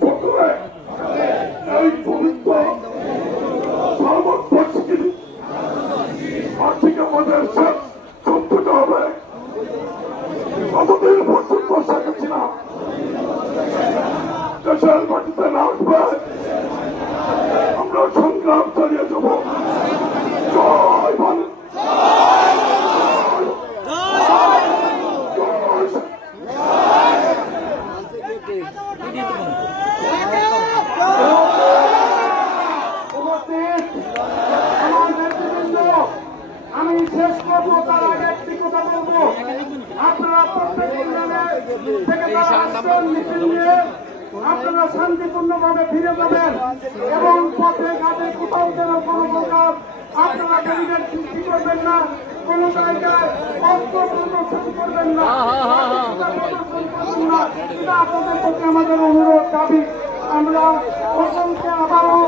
প্রথমে এই পবিত্র ভারতবর্ষকে আর্থিক আমাদের শেষ করতে হবে। কতদিন পর্যন্ত শেখ হাসিনা দেশের মাটিতে না আসবে, আমরা সংগ্রাম চালিয়ে যাব। জয় ভারত। আমি শেষ করবো, তার আগে একটি কথা বলবো। আপনারা আপনারা শান্তিপূর্ণভাবে ফিরে যাবেন এবং পথে ঘাটে কোথাও যেন কোনো প্রকার আপনারা ব্যারিকেড সৃষ্টি করবেন না, কোনো জায়গায় অস্ত্র প্রদর্শন করবেন না, এটা আপনাদের প্রতি আমাদের অনুরোধ দাবি। আমরা সকলকে আবারও